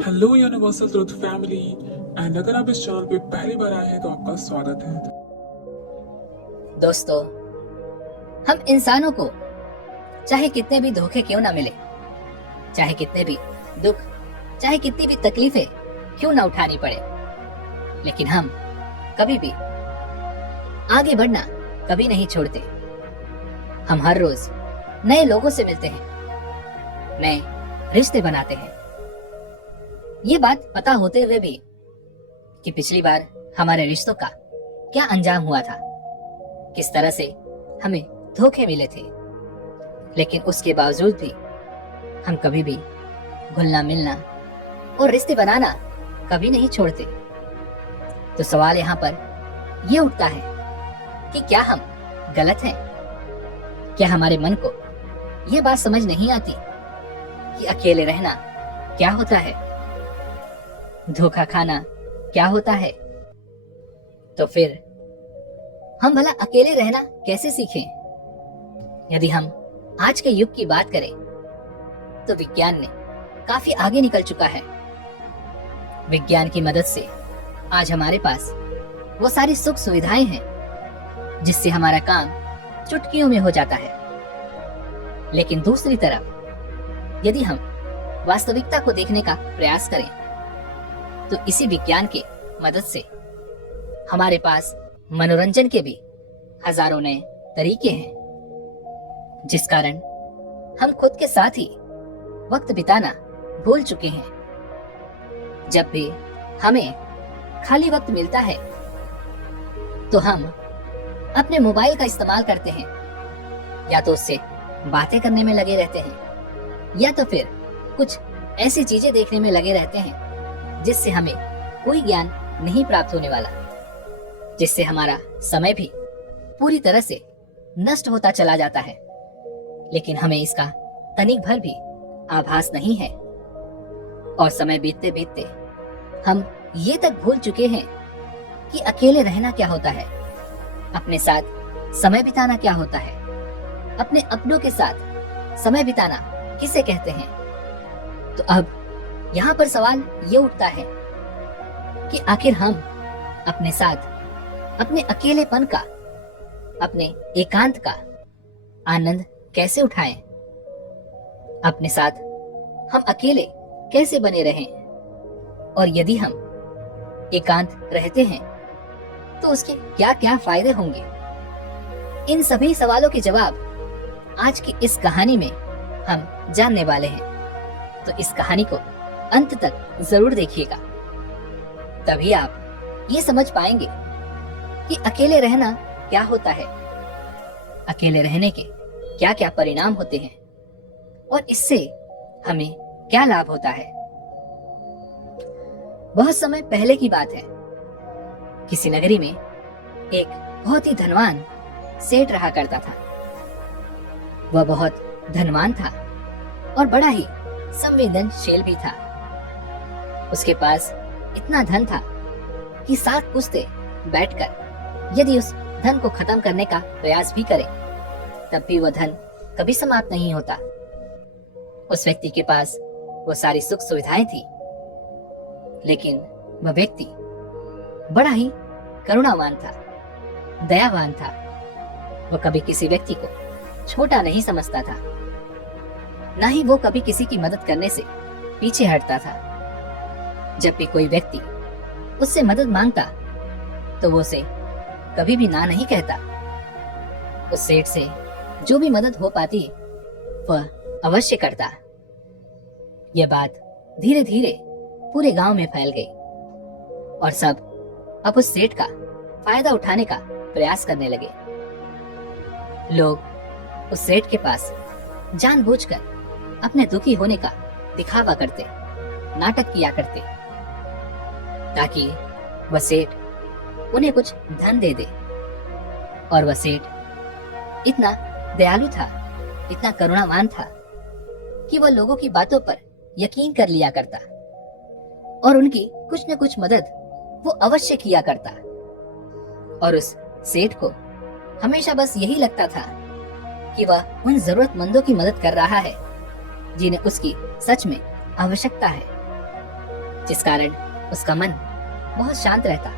Hello universal truth family and अगर आप इस चैनल पे पहली बार आए हैं तो आपका स्वागत है। दोस्तों, हम इंसानों को चाहे कितने भी धोखे क्यों ना मिले, चाहे कितने भी दुख, चाहे कितनी भी तकलीफें क्यों ना उठानी पड़े, लेकिन हम कभी भी आगे बढ़ना कभी नहीं छोड़ते। हम हर रोज नए लोगों से मिलते हैं, नए रिश्ते बनाते हैं, ये बात पता होते हुए भी कि पिछली बार हमारे रिश्तों का क्या अंजाम हुआ था, किस तरह से हमें धोखे मिले थे, लेकिन उसके बावजूद भी हम कभी भी घुलना मिलना और रिश्ते बनाना कभी नहीं छोड़ते। तो सवाल यहाँ पर ये उठता है कि क्या हम गलत हैं? क्या हमारे मन को ये बात समझ नहीं आती कि अकेले रहना क्या होता है, धोखा खाना क्या होता है? तो फिर हम भला अकेले रहना कैसे सीखें? यदि हम आज के युग की बात करें तो विज्ञान ने काफी आगे निकल चुका है। विज्ञान की मदद से आज हमारे पास वो सारी सुख सुविधाएं हैं जिससे हमारा काम चुटकियों में हो जाता है। लेकिन दूसरी तरफ यदि हम वास्तविकता को देखने का प्रयास करें तो इसी विज्ञान के मदद से हमारे पास मनोरंजन के भी हजारों नए तरीके हैं, जिस कारण हम खुद के साथ ही वक्त बिताना भूल चुके हैं। जब भी हमें खाली वक्त मिलता है तो हम अपने मोबाइल का इस्तेमाल करते हैं, या तो उससे बातें करने में लगे रहते हैं, या तो फिर कुछ ऐसी चीजें देखने में लगे रहते हैं जिससे हमें कोई ज्ञान नहीं प्राप्त होने वाला, जिससे हमारा समय भी पूरी तरह से नष्ट होता चला जाता है, लेकिन हमें इसका तनिक भर भी आभास नहीं है। और समय बीतते बीतते हम ये तक भूल चुके हैं कि अकेले रहना क्या होता है, अपने साथ समय बिताना क्या होता है, अपने अपनों के साथ समय बिताना किसे कहते हैं। तो अब यहाँ पर सवाल ये उठता है कि आखिर हम अपने साथ, अपने अकेलेपन का, अपने एकांत का आनंद कैसे उठाएं? अपने साथ हम अकेले कैसे बने रहें? और यदि हम एकांत रहते हैं तो उसके क्या क्या फायदे होंगे? इन सभी सवालों के जवाब आज की इस कहानी में हम जानने वाले हैं। तो इस कहानी को अंत तक जरूर देखिएगा, तभी आप ये समझ पाएंगे कि अकेले रहना क्या होता है, अकेले रहने के क्या क्या परिणाम होते हैं और इससे हमें क्या लाभ होता है। बहुत समय पहले की बात है, किसी नगरी में एक बहुत ही धनवान सेठ रहा करता था। वह बहुत धनवान था और बड़ा ही संवेदनशील भी था। उसके पास इतना धन था कि 7 पुश्ते बैठकर यदि उस धन को खत्म करने का प्रयास भी करे तब भी वह धन कभी समाप्त नहीं होता। उस व्यक्ति के पास वो सारी सुख सुविधाएं थी, लेकिन वह व्यक्ति बड़ा ही करुणावान था, दयावान था। वह कभी किसी व्यक्ति को छोटा नहीं समझता था, ना ही वो कभी किसी की मदद करने से पीछे हटता था। जब भी कोई व्यक्ति उससे मदद मांगता तो वो उसे कभी भी ना नहीं कहता। उस सेठ से जो भी मदद हो पाती वह अवश्य करता। यह बात धीरे धीरे पूरे गांव में फैल गई और सब अब उस सेठ का फायदा उठाने का प्रयास करने लगे। लोग उस सेठ के पास जानबूझकर अपने दुखी होने का दिखावा करते, नाटक किया करते, ताकि वह सेठ उन्हें कुछ धन दे दे। और वह सेठ इतना दयालु था, इतना करुणावान था कि वह लोगों की बातों पर यकीन कर लिया करता और उनकी कुछ न कुछ मदद वो अवश्य किया करता। और उस सेठ को हमेशा बस यही लगता था कि वह उन जरूरतमंदों की मदद कर रहा है जिन्हें उसकी सच में आवश्यकता है। जिस कारण उसका मन बहुत शांत रहता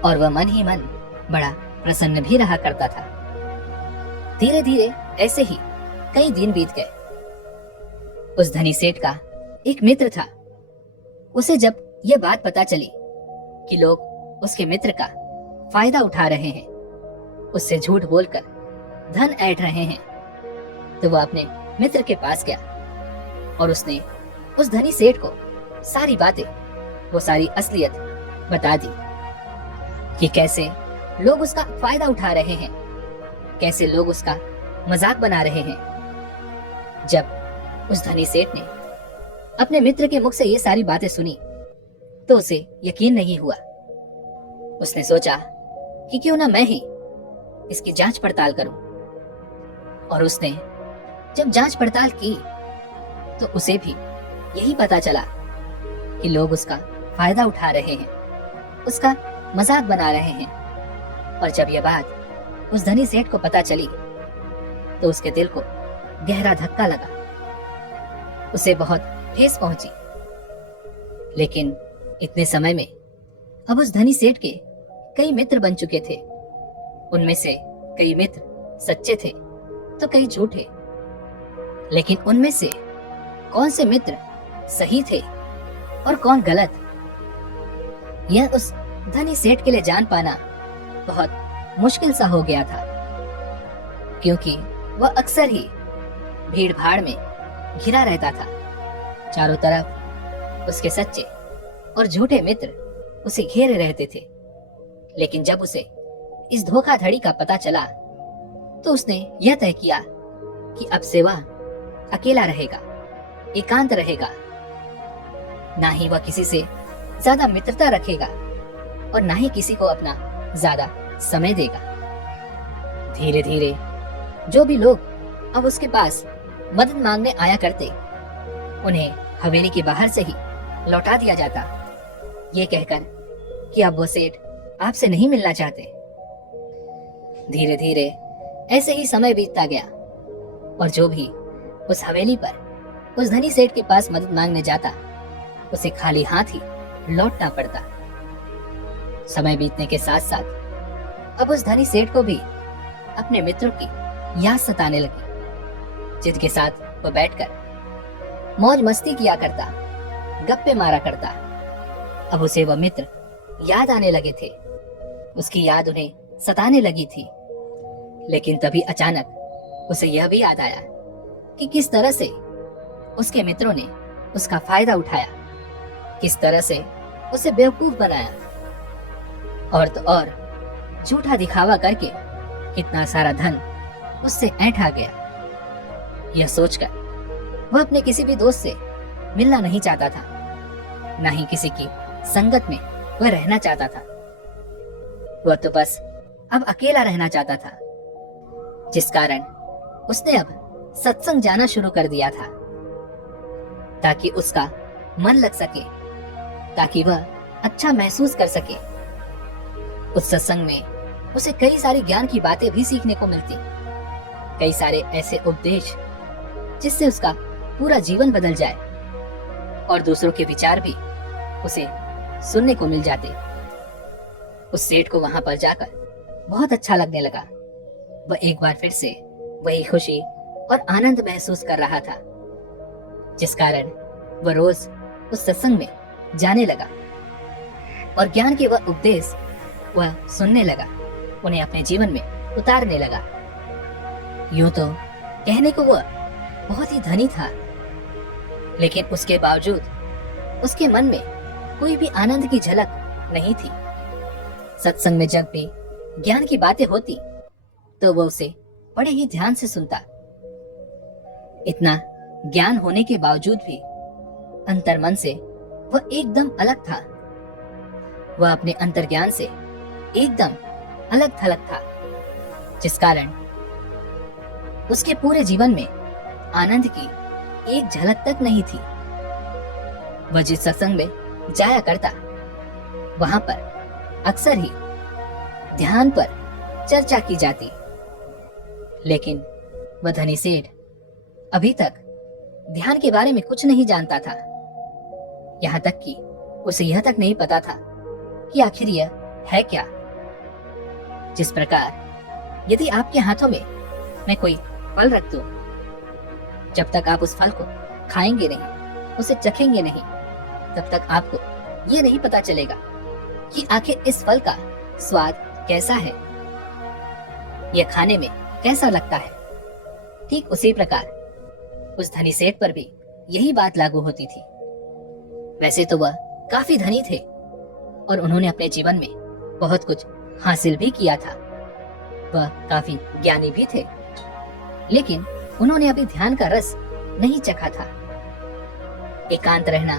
और वह मन ही मन बड़ा प्रसन्न भी रहा करता था। धीरे धीरे ऐसे ही कई दिन बीत गए। उस धनी सेठ का एक मित्र था। उसे जब यह बात पता चली कि लोग उसके मित्र का फायदा उठा रहे हैं, उससे झूठ बोलकर धन ऐंठ रहे हैं, तो वह अपने मित्र के पास गया और उसने उस धनी सेठ को सारी बातें, वो सारी असलियत बता दी कि कैसे लोग उसका फायदा उठा रहे हैं, कैसे लोग उसका मजाक बना रहे हैं। जब उस धनी सेठ ने अपने मित्र के मुख से ये सारी बातें सुनी तो उसे यकीन नहीं हुआ। उसने सोचा कि क्यों ना मैं ही इसकी जांच पड़ताल करूं। और उसने जब जांच पड़ताल की तो उसे भी यही पता चला कि लोग उसका फायदा उठा रहे हैं, उसका मजाक बना रहे हैं। और जब यह बात उस धनी सेठ को पता चली तो उसके दिल को गहरा धक्का लगा, उसे बहुत ठेस पहुंची। लेकिन इतने समय में अब उस धनी सेठ के कई मित्र बन चुके थे। उनमें से कई मित्र सच्चे थे तो कई झूठे। लेकिन उनमें से कौन से मित्र सही थे और कौन गलत, यह उस धनी सेठ के लिए जान पाना बहुत मुश्किल सा हो गया था, क्योंकि वह अक्सर ही भीड़ भाड़ में घिरा रहता था। चारों तरफ उसके सच्चे और झूठे मित्र उसे घेरे रहते थे। लेकिन जब उसे इस धोखाधड़ी का पता चला तो उसने यह तय किया कि अब से वह अकेला रहेगा, एकांत रहेगा। ना ही वह किसी से ज्यादा मित्रता रखेगा और ना ही किसी को अपना ज्यादा समय देगा। धीरे धीरे जो भी लोग अब उसके पास मदद मांगने आया करते, उन्हें हवेली के बाहर से ही लौटा दिया जाता, ये कहकर कि अब वो सेठ आपसे नहीं मिलना चाहते। धीरे धीरे ऐसे ही समय बीतता गया और जो भी उस हवेली पर उस धनी सेठ के पास मदद मांगने जाता, उसे खाली हाथ ही लौटना पड़ता। समय बीतने के साथ साथ अब उस धनी सेठ को भी अपने मित्रों की याद सताने लगी, जिनके साथ वो बैठकर मौज मस्ती किया करता, गप्पे मारा करता। अब उसे वह मित्र याद आने लगे थे, उसकी याद उन्हें सताने लगी थी। लेकिन तभी अचानक उसे यह भी याद आया कि किस तरह से उसके मित्रों ने उसका फायदा उठाया, किस तरह से उसे बेवकूफ बनाया और तो और झूठा दिखावा करके कितना सारा धन उससे ऐंठा गया। यह सोचकर वह अपने किसी भी दोस्त से मिलना नहीं चाहता था, ना ही किसी की संगत में वह रहना चाहता था। वह तो बस अब अकेला रहना चाहता था, जिस कारण उसने अब सत्संग जाना शुरू कर दिया था, ताकि उसका मन लग सके, ताकि वह अच्छा महसूस कर सके। उस सत्संग में उसे कई सारी ज्ञान की बातें भी सीखने को मिलती, कई सारे ऐसे उपदेश जिससे उसका पूरा जीवन बदल जाए और दूसरों के विचार भी उसे सुनने को मिल जाते। उस सेठ को वहां पर जाकर बहुत अच्छा लगने लगा। वह एक बार फिर से वही खुशी और आनंद महसूस कर रहा था, जिस कारण वह रोज उस सत्संग में जाने लगा और ज्ञान के वह उपदेश वह सुनने लगा, उन्हें अपने जीवन में उतारने लगा। यूं तो कहने को वह बहुत ही धनी था, लेकिन उसके बावजूद उसके मन में कोई भी आनंद की झलक नहीं थी। सत्संग में जब भी ज्ञान की बातें होती तो वह उसे बड़े ही ध्यान से सुनता। इतना ज्ञान होने के बावजूद भी अंतर्मन से वह एकदम अलग था। वह अपने अंतर्ज्ञान से एकदम अलग थलग था, जिस कारण उसके पूरे जीवन में आनंद की एक झलक तक नहीं थी। वह जिस सत्संग में जाया करता, वहां पर अक्सर ही ध्यान पर चर्चा की जाती, लेकिन वह धनी सेठ अभी तक ध्यान के बारे में कुछ नहीं जानता था। यहाँ तक कि उसे यह तक नहीं पता था कि आखिर यह है क्या। जिस प्रकार यदि आपके हाथों में मैं कोई फल रख दूं, जब तक आप उस फल को खाएंगे नहीं, उसे चखेंगे नहीं, तब तक आपको ये नहीं पता चलेगा कि आखिर इस फल का स्वाद कैसा है, यह खाने में कैसा लगता है। ठीक उसी प्रकार उस धनी सेठ पर भी यही बात लागू होती थी। वैसे तो वह काफी धनी थे और उन्होंने अपने जीवन में बहुत कुछ हासिल भी किया था। वह काफी ज्ञानी भी थे, लेकिन उन्होंने अभी ध्यान का रस नहीं चखा था। एकांत रहना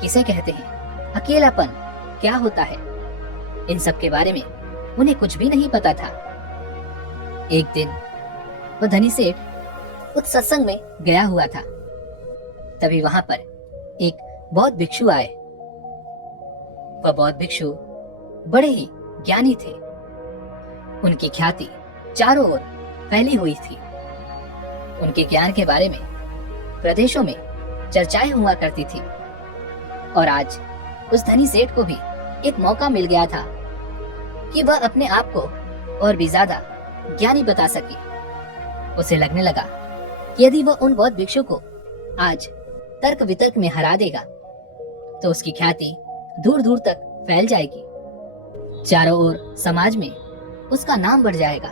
किसे कहते हैं, अकेलापन क्या होता है, इन सब के बारे में उन्हें कुछ भी नहीं पता था। एक दिन वह धनी सेठ उस सत्संग में गया हुआ था। तभी वहां पर एक बौद्ध भिक्षु आए। वह बौद्ध भिक्षु बड़े ही ज्ञानी थे। उनकी ख्याति चारों ओर फैली हुई थी। उनके ज्ञान के बारे में प्रदेशों में चर्चाएं हुआ करती थी। और आज उस धनी सेठ को भी एक मौका मिल गया था कि वह अपने आप को और भी ज्यादा ज्ञानी बता सके। उसे लगने लगा कि यदि वह उन बौद्ध भिक्षु को आज तर्क वितर्क में हरा देगा तो उसकी ख्याति दूर दूर तक फैल जाएगी। चारों ओर समाज में उसका नाम बढ़ जाएगा,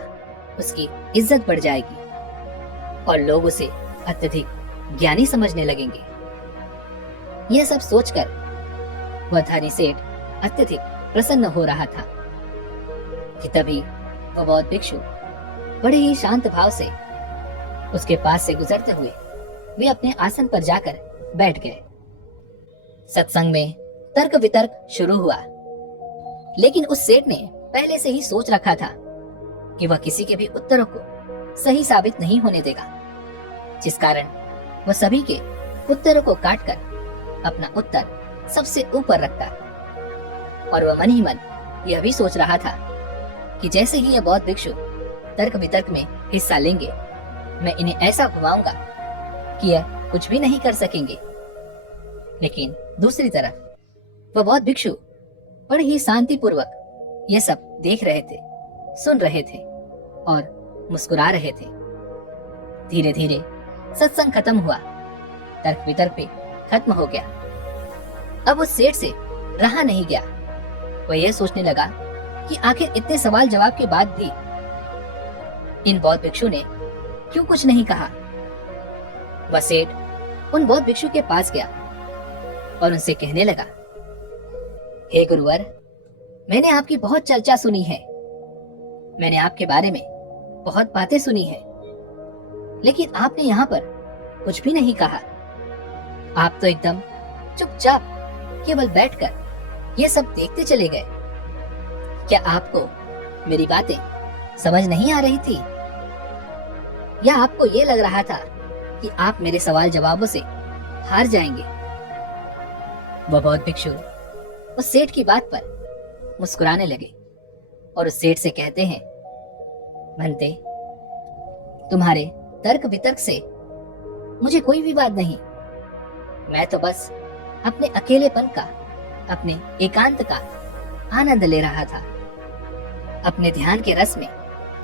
उसकी इज्जत बढ़ जाएगी और लोग उसे अत्यधिक ज्ञानी समझने लगेंगे। यह सब सोचकर वह धनी सेठ अत्यधिक प्रसन्न हो रहा था कि तभी वह बौद्ध भिक्षु बड़े ही शांत भाव से उसके पास से गुजरते हुए वे अपने आसन पर जाकर बैठ गए। सत्संग में तर्क वितर्क शुरू हुआ, लेकिन उस सेठ ने पहले से ही सोच रखा था कि वह किसी के भी उत्तरों को सही साबित नहीं होने देगा, जिस कारण वह सभी के उत्तरों को काटकर अपना उत्तर सबसे ऊपर रखता। और वह मन ही मन यह भी सोच रहा था कि जैसे ही यह बौद्ध भिक्षु तर्क वितर्क में हिस्सा लेंगे, मैं इन्हें ऐसा घुमाऊंगा कि यह कुछ भी नहीं कर सकेंगे। लेकिन दूसरी तरफ वह बौद्ध भिक्षु बड़े ही शांतिपूर्वक यह सब देख रहे थे, सुन रहे थे और मुस्कुरा रहे थे। धीरे धीरे सत्संग खत्म हुआ, तर्क वितर्क भी खत्म हो गया। अब उस सेठ से रहा नहीं गया। वह यह सोचने लगा कि आखिर इतने सवाल जवाब के बाद भी इन बौद्ध भिक्षु ने क्यों कुछ नहीं कहा। वह सेठ उन बौद्ध भिक्षु के पास गया और उनसे कहने लगा, हे गुरुवर, मैंने आपकी बहुत चर्चा सुनी है, मैंने आपके बारे में बहुत बातें सुनी है, लेकिन आपने यहाँ पर कुछ भी नहीं कहा। आप तो एकदम चुपचाप केवल बैठकर ये सब देखते चले गए। क्या आपको मेरी बातें समझ नहीं आ रही थी, या आपको ये लग रहा था कि आप मेरे सवाल जवाबों से हार जाएंगे? वह बौद्ध भिक्षु उस सेठ की बात पर मुस्कुराने लगे और उस सेठ से कहते हैं, भंते, तुम्हारे तर्क वितर्क से मुझे कोई भी बात नहीं। मैं तो बस अपने अकेलेपन का, अपने एकांत का आनंद ले रहा था, अपने ध्यान के रस में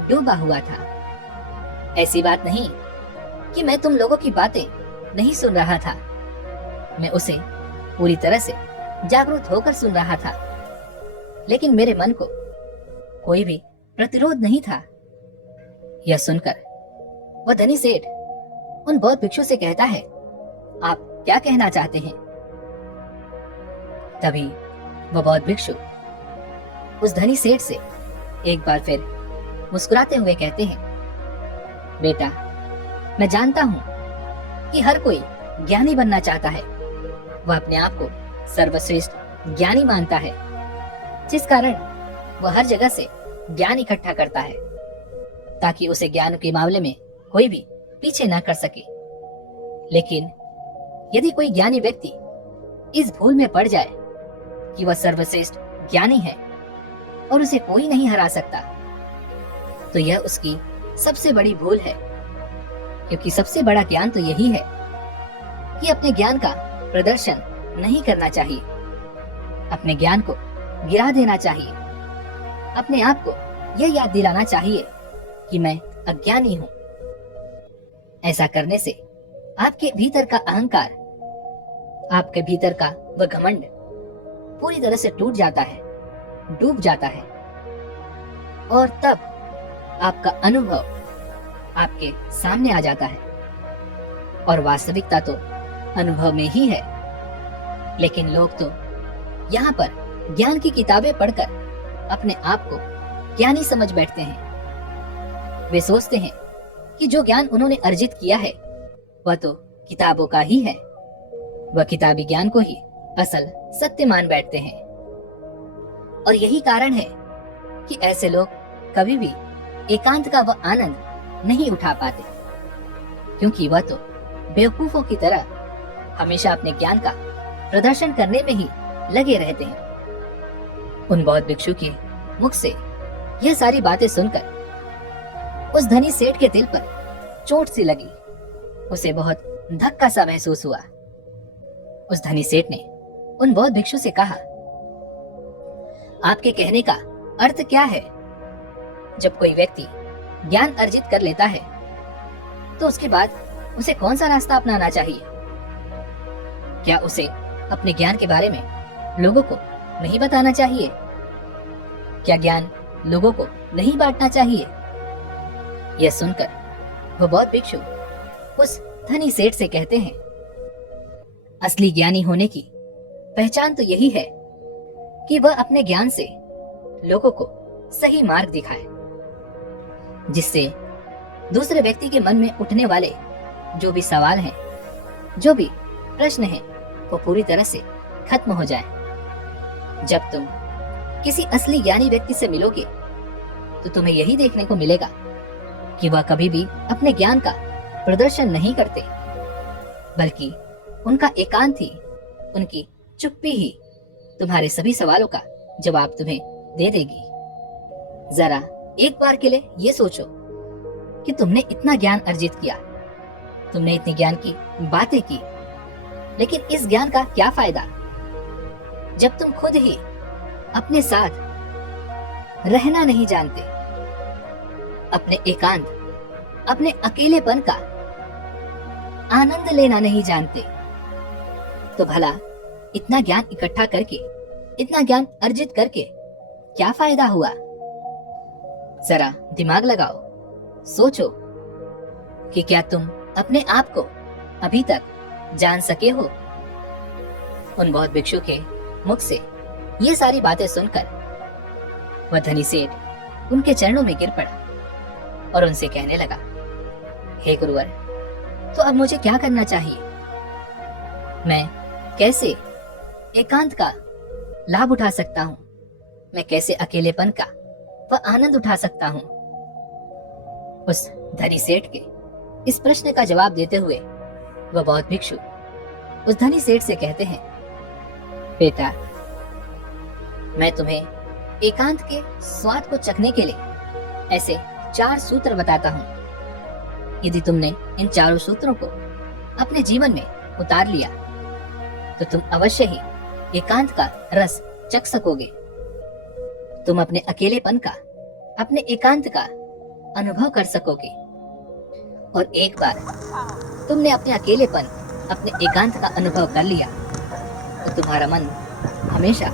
डूबा हुआ था। ऐसी बात नहीं कि मैं तुम लोगों की बातें नहीं सुन रहा था, मैं उसे पूरी तरह से जागरूक होकर सुन रहा था, लेकिन मेरे मन को कोई भी प्रतिरोध नहीं था। यह सुनकर वह धनी सेठ उन बौद्ध भिक्षु से कहता है, आप क्या कहना चाहते हैं? तभी वह बौद्ध भिक्षु उस धनी सेठ से एक बार फिर मुस्कुराते हुए कहते हैं, बेटा, मैं जानता हूं कि हर कोई ज्ञानी बनना चाहता है। वह अपने आप को सर्वश्रेष्ठ ज्ञानी मानता है, जिस कारण वह हर जगह से ज्ञान इकट्ठा करता है ताकि उसे ज्ञान के मामले में कोई भी पीछे ना कर सके। लेकिन यदि कोई ज्ञानी व्यक्ति इस भूल में पड़ जाए कि वह सर्वश्रेष्ठ ज्ञानी है और उसे कोई नहीं हरा सकता, तो यह उसकी सबसे बड़ी भूल है, क्योंकि सबसे बड़ा ज्ञान तो यही है कि अपने ज्ञान का प्रदर्शन नहीं करना चाहिए। अपने ज्ञान को गिरा देना चाहिए। अपने आप को यह याद दिलाना चाहिए कि मैं अज्ञानी हूं। ऐसा करने से आपके भीतर का अहंकार, आपके भीतर का वह घमंड पूरी तरह से टूट जाता है, डूब जाता है। और तब आपका अनुभव आपके सामने आ जाता है। और वास्तविकता तो अनुभव में ही है। लेकिन लोग तो यहाँ पर ज्ञान की किताबें पढ़कर अपने आप को ज्ञानी समझ बैठते हैं। वे सोचते हैं कि जो ज्ञान उन्होंने अर्जित किया है वह तो किताबों का ही है। वह किताबी ज्ञान को ही असल सत्य मान बैठते हैं। और यही कारण है कि ऐसे लोग कभी भी एकांत का वह आनंद नहीं उठा पाते, क्योंकि वह तो बेवकूफों की तरह हमेशा अपने ज्ञान का प्रदर्शन करने में ही लगे रहते हैं। उन बौद्ध भिक्षु के मुख से यह सारी बातें सुनकर उस धनी सेठ के दिल पर चोट सी लगी। उसे बहुत धक्का सा महसूस हुआ। उस धनी सेठ ने उन बौद्ध भिक्षु से कहा, आपके कहने का अर्थ क्या है? जब कोई व्यक्ति ज्ञान अर्जित कर लेता है तो उसके बाद उसे कौन सा रास्ता अपनाना चाहिए? क्या उसे अपने ज्ञान के बारे में लोगों को नहीं बताना चाहिए? क्या ज्ञान लोगों को नहीं बांटना चाहिए? यह सुनकर वह बौद्ध भिक्षु उस धनी सेठ से कहते हैं, असली ज्ञानी होने की पहचान तो यही है कि वह अपने ज्ञान से लोगों को सही मार्ग दिखाए, जिससे दूसरे व्यक्ति के मन में उठने वाले जो भी सवाल हैं, जो भी प्रश्न हैं, वो पूरी तरह से खत्म हो जाए। जब तुम किसी असली ज्ञानी व्यक्ति से मिलोगे तो तुम्हें यही देखने को मिलेगा कि वह कभी भी अपने ज्ञान का प्रदर्शन नहीं करते, बल्कि उनका एकांत ही, उनकी चुप्पी ही तुम्हारे सभी सवालों का जवाब तुम्हें दे देगी। जरा एक बार के लिए ये सोचो कि तुमने इतना ज्ञान अर्जित किया, तुमने इतनी ज्ञान की बातें की, लेकिन इस ज्ञान का क्या फायदा जब तुम खुद ही अपने साथ रहना नहीं जानते, अपने एकांत, अपने अकेलेपन का आनंद लेना नहीं जानते। तो भला इतना ज्ञान इकट्ठा करके, इतना ज्ञान अर्जित करके क्या फायदा हुआ? जरा दिमाग लगाओ, सोचो कि क्या तुम अपने आप को अभी तक जान सके हो? उन बौद्ध भिक्षु के मुख से ये सारी बातें सुनकर वह धनी सेठ उनके चरणों में गिर पड़ा और उनसे कहने लगा, हे गुरुवर, तो अब मुझे क्या करना चाहिए? मैं कैसे एकांत का लाभ उठा सकता हूँ? मैं कैसे अकेलेपन का वह आनंद उठा सकता हूँ? उस धनी सेठ के इस प्रश्न का जवाब देते हुए वह बौद्ध भिक्षु उस धनी सेठ से कहते हैं, बेटा, मैं तुम्हें एकांत के स्वाद को चखने के लिए ऐसे 4 सूत्र बताता हूँ। यदि तुमने इन चारों सूत्रों को अपने जीवन में उतार लिया तो तुम अवश्य ही एकांत का रस चख सकोगे। तुम अपने अकेलेपन का, अपने एकांत का अनुभव कर सकोगे। और एक बार तुमने अपने अकेलेपन, अपने एकांत का अनुभव कर लिया तो तुम्हारा मन हमेशा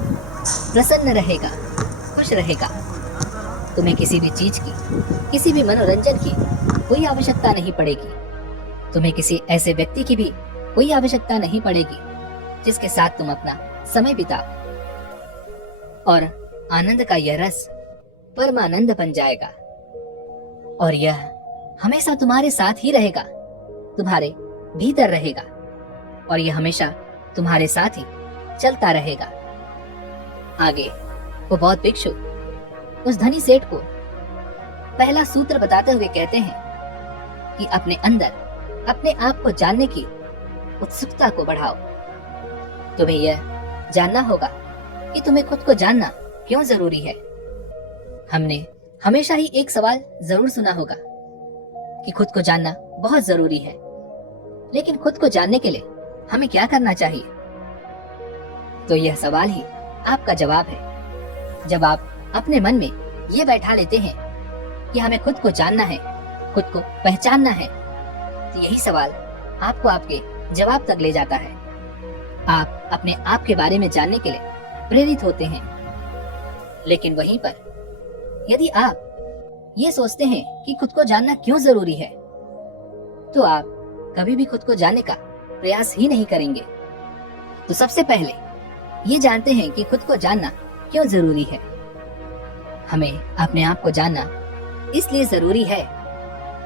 प्रसन्न रहेगा, खुश रहेगा। तुम्हें किसी भी चीज की, किसी भी मनोरंजन की कोई आवश्यकता नहीं पड़ेगी। तुम्हें किसी ऐसे व्यक्ति की भी कोई आवश्यकता नहीं पड़ेगी जिसके साथ तुम अपना समय बिताओ। और आनंद का यह रस परमानंद बन जाएगा और यह हमेशा तुम्हारे साथ ही रहेगा, तुम्हारे भीतर रहेगा और यह हमेशा तुम्हारे साथ ही चलता रहेगा। आगे वो बौद्ध भिक्षु उस धनी सेठ को पहला सूत्र बताते हुए कहते हैं कि अपने अंदर अपने आप को जानने की उत्सुकता को बढ़ाओ। तुम्हें यह जानना होगा कि तुम्हें खुद को जानना क्यों जरूरी है। हमने हमेशा ही एक सवाल जरूर सुना होगा कि खुद को जानना बहुत जरूरी है, लेकिन खुद को जानने के लिए हमें क्या करना चाहिए? तो यह सवाल ही आपका जवाब है। जब आप अपने मन में ये बैठा लेते हैं कि हमें खुद को जानना है, खुद को पहचानना है, तो यही सवाल आपको आपके जवाब तक ले जाता है। आप अपने आप के बारे में जानने के लिए प्रेरित होते हैं। लेकिन वहीं पर यदि आप ये सोचते हैं कि खुद को जानना क्यों जरूरी है, तो आप कभी भी खुद को जानने का प्रयास ही नहीं करेंगे। तो सबसे पहले ये जानते हैं कि खुद को जानना क्यों जरूरी है। हमें अपने आप को जानना इसलिए जरूरी है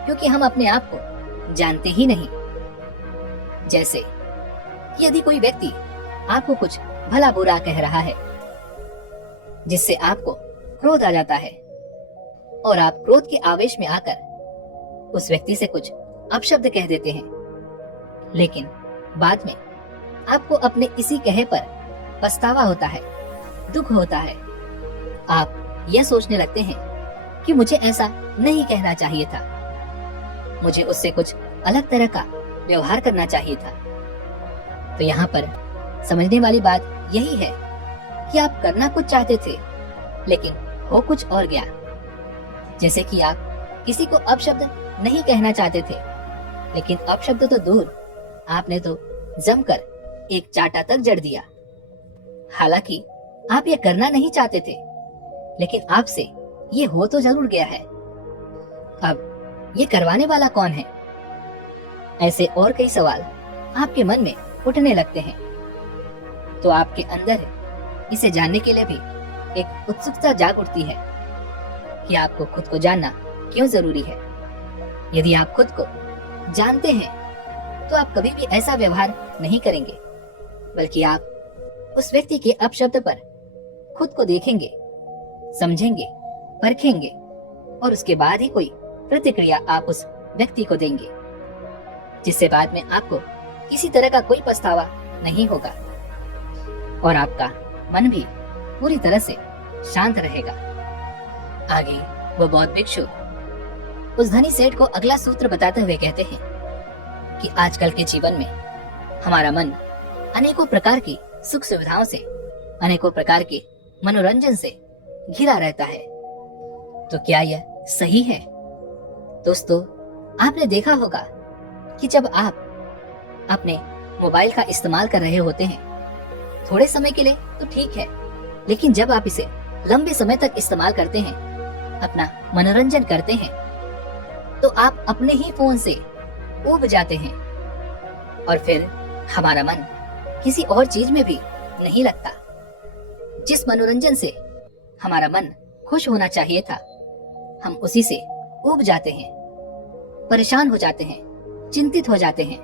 क्योंकि हम अपने आप को जानते ही नहीं। जैसे यदि कोई व्यक्ति आपको कुछ भला बुरा कह रहा है, जिससे आपको क्रोध आ जाता है और आप क्रोध के आवेश में आकर उस व्यक्ति से कुछ अपशब्द कह देते हैं, लेकिन बाद में आपको अपने इसी कहे पर पछतावा होता है, दुख होता है। आप यह सोचने लगते हैं कि मुझे ऐसा नहीं कहना चाहिए था, मुझे उससे कुछ अलग तरह का व्यवहार करना चाहिए था। तो यहाँ पर समझने वाली बात यही है कि आप करना कुछ चाहते थे, लेकिन हो कुछ और गया। जैसे कि आप किसी को अपशब्द नहीं कहना चाहते थे, लेकिन अपशब्द तो दूर, आपने तो जमकर एक चाटा तक जड़ दिया। हालांकि आप ये करना नहीं चाहते थे, लेकिन आपसे ये हो तो जरूर गया है। अब ये करवाने वाला कौन है? ऐसे और कई सवाल आपके मन में उठने लगते हैं। तो आपके अंदर इसे जानने के लिए भी एक उत्सुकता जाग उठती है कि आपको खुद को जानना क्यों जरूरी है। यदि आप खुद को जानते हैं तो आप कभी भी ऐसा व्यवहार नहीं करेंगे, बल्कि आप उस व्यक्ति के अपशब्द पर खुद को देखेंगे, समझेंगे, परखेंगे और उसके बाद ही कोई प्रतिक्रिया आप उस व्यक्ति को देंगे, जिससे बाद में आपको किसी तरह का कोई पछतावा नहीं होगा और आपका मन भी पूरी तरह से शांत रहेगा। आगे वो बौद्ध भिक्षु उस धनी सेठ को अगला सूत्र बताते हुए कहते हैं कि आजकल के जीवन में हमारा मन अनेकों प्रकार की सुख सुविधाओं से, अनेकों प्रकार के मनोरंजन से घिरा रहता है। तो क्या यह सही है? दोस्तों, आपने देखा होगा कि जब आप अपने मोबाइल का इस्तेमाल कर रहे होते हैं, थोड़े समय के लिए तो ठीक है, लेकिन जब आप इसे लंबे समय तक इस्तेमाल करते हैं, अपना मनोरंजन करते हैं, तो आप अपने ही फोन से ऊब जाते हैं और फिर हमारा मन किसी और चीज में भी नहीं लगता। जिस मनोरंजन से हमारा मन खुश होना चाहिए था, हम उसी से ऊब जाते हैं, परेशान हो जाते हैं, चिंतित हो जाते हैं।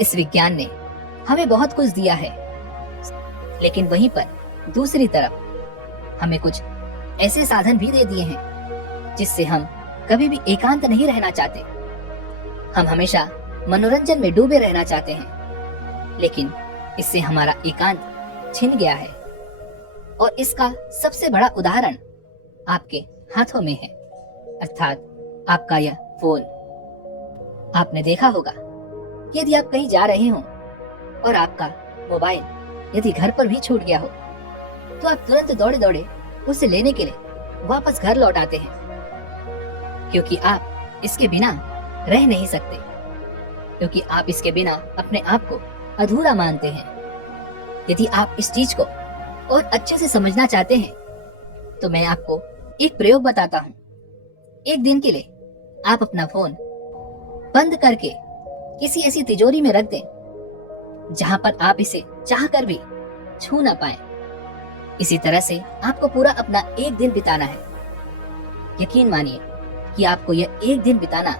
इस विज्ञान ने हमें बहुत कुछ दिया है, लेकिन वहीं पर दूसरी तरफ हमें कुछ ऐसे साधन भी दे दिए हैं जिससे हम कभी भी एकांत नहीं रहना चाहते। हम हमेशा मनोरंजन में डूबे रहना चाहते हैं, लेकिन इससे हमारा एकांत छिन गया है और इसका सबसे बड़ा उदाहरण आपके हाथों में है, अर्थात आपका यह फोन। आपने देखा होगा कि यदि आप कहीं जा रहे हो और आपका मोबाइल यदि घर पर भी छूट गया हो, तो आप तुरंत दौड़े दौड़े उसे लेने के लिए वापस घर लौट आते हैं, क्योंकि आप इसके बिना रह नहीं सकते, क्योंकि आप इसके बिना अपने आप को अधूरा मानते हैं। यदि आप इस चीज को और अच्छे से समझना चाहते हैं, तो मैं आपको एक प्रयोग बताता हूँ। एक दिन के लिए आप अपना फोन बंद करके किसी ऐसी तिजोरी में रख दें जहां पर आप इसे चाहकर भी छू ना पाए। इसी तरह से आपको पूरा अपना एक दिन बिताना है। यकीन मानिए कि आपको यह एक दिन बिताना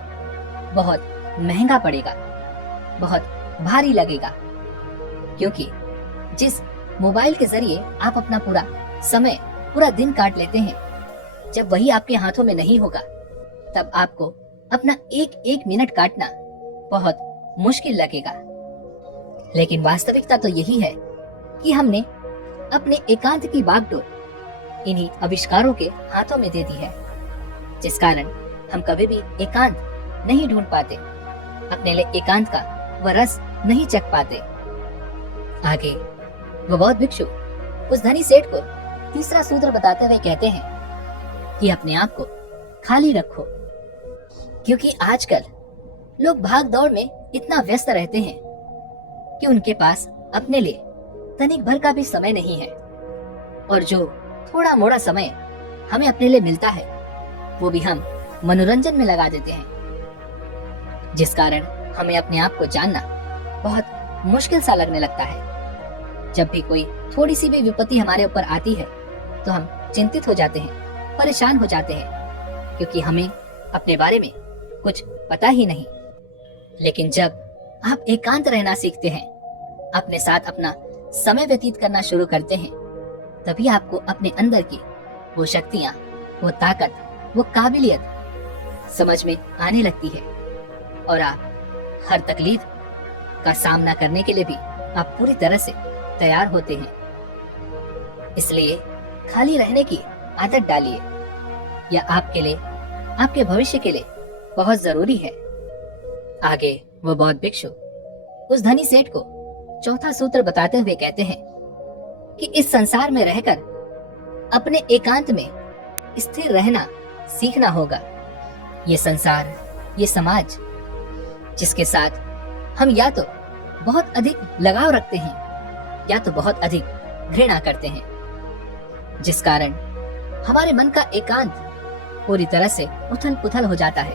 बहुत महंगा पड़ेगा, बहुत भारी लगेगा, क्योंकि जिस मोबाइल के जरिए आप अपना पूरा समय, पूरा दिन काट लेते हैं, जब वही आपके हाथों में नहीं होगा, तब आपको अपना एक एक मिनट काटना बहुत मुश्किल लगेगा। लेकिन वास्तविकता तो यही है कि हमने अपने एकांत की बागडोर इन्हीं आविष्कारों के हाथों में दे दी है, जिस कारण हम कभी भी एकांत नहीं ढूंढ पाते, अपने लिए एकांत का वह रस नहीं चख पाते। आगे वो बौद्ध भिक्षु उस धनी सेठ को तीसरा सूत्र बताते हुए कहते हैं कि अपने आप को खाली रखो, क्योंकि आजकल लोग भाग दौड़ में इतना व्यस्त रहते हैं कि उनके पास अपने लिए तनिक भर का भी समय नहीं है, और जो थोड़ा मोड़ा समय हमें अपने लिए मिलता है वो भी हम मनोरंजन में लगा देते हैं, जिस कारण हमें अपने आप को जानना बहुत मुश्किल सा लगने लगता है। जब भी कोई थोड़ी सी भी विपत्ति हमारे ऊपर आती है तो हम चिंतित हो जाते हैं, परेशान हो जाते हैं, क्योंकि हमें अपने बारे में कुछ पता ही नहीं। लेकिन जब आप एकांत रहना सीखते हैं, अपने साथ अपना समय व्यतीत करना शुरू करते हैं, तभी आपको अपने अंदर की वो शक्तियां, वो ताकत, वो काबिलियत समझ में आने लगती है, और आप हर तकलीफ का सामना करने के लिए भी आप पूरी तरह से तैयार होते हैं। इसलिए खाली रहने की आदत डालिए, यह आपके लिए, आपके भविष्य के लिए बहुत जरूरी है। आगे वो बौद्ध भिक्षु उस धनी सेठ को चौथा सूत्र बताते हुए कहते हैं कि इस संसार में रहकर अपने एकांत में स्थिर रहना सीखना होगा। ये संसार, ये समाज जिसके साथ हम या तो बहुत अधिक लगाव रखते हैं या तो बहुत अधिक घृणा करते हैं, जिस कारण हमारे मन का एकांत पूरी तरह से उथल पुथल हो जाता है।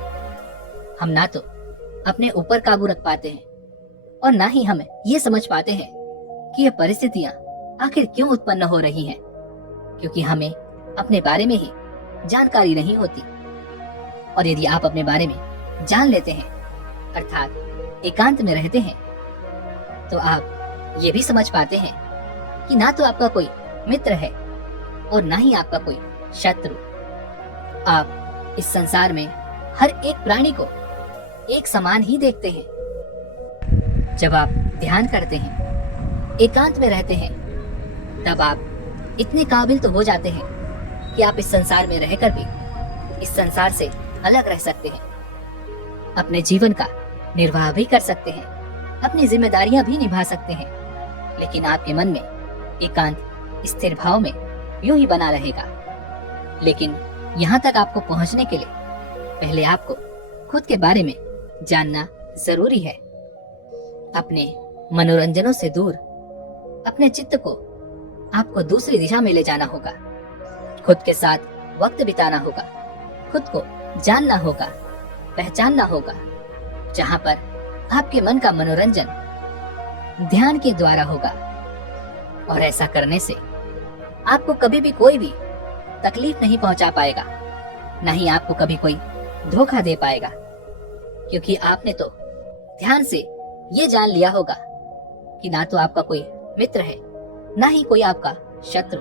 हम ना तो अपने ऊपर काबू रख पाते हैं और ना ही हम ये समझ पाते हैं कि ये परिस्थितियां आखिर क्यों उत्पन्न हो रही हैं, क्योंकि हमें अपने बारे में ही जानकारी नहीं होती। और यदि आप अपने बारे में जान लेते हैं, अर्थात एकांत में रहते हैं, तो आप ये भी समझ पाते हैं कि ना तो आपका कोई मित्र है और ना ही आपका कोई शत्रु। आप इस संसार में हर एक प्राणी को एक समान ही देखते हैं। जब आप ध्यान करते हैं, एकांत में रहते हैं, तब आप इतने काबिल तो हो जाते हैं कि आप इस संसार में रहकर भी इस संसार से अलग रह सकते हैं, अपने जीवन का निर्वाह भी कर सकते हैं, अपनी जिम्मेदारियां भी निभा सकते हैं। लेकिन आपके मन में एकांत स्थिर भाव में यूं ही बना रहेगा। लेकिन यहाँ तक आपको पहुँचने के लिए पहले आपको खुद के बारे में जानना जरूरी है। अपने मनोरंजनों से दूर अपने चित्त को आपको दूसरी दिशा में ले जाना होगा। खुद के साथ वक्त बिताना होगा, खुद को जानना होगा, पहचानना होगा, जहाँ पर आपके मन का मनोरंजन ध्यान के द्वारा होगा। और ऐसा करने से आपको कभी भी कोई भी तकलीफ नहीं पहुंचा पाएगा, ना ही आपको कभी कोई धोखा दे पाएगा, क्योंकि आपने तो ध्यान से ये जान लिया होगा कि ना तो आपका कोई मित्र है, ना ही कोई आपका शत्रु,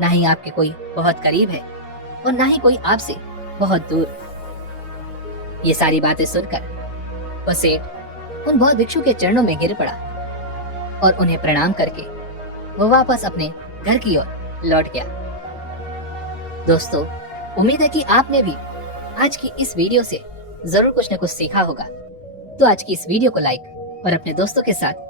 ना ही आपके कोई बहुत करीब है और ना ही कोई आपसे बहुत दूर। ये सारी बातें सुनकर वो सेठ उन बौद्ध भिक्षु के चरणों में गिर पड़ा और उन्हें प्रणाम करके वो वापस अपने घर की ओर लौट गया। दोस्तों, उम्मीद है कि आपने भी आज की इस वीडियो से जरूर कुछ न कुछ सीखा होगा। तो आज की इस वीडियो को लाइक और अपने दोस्तों के साथ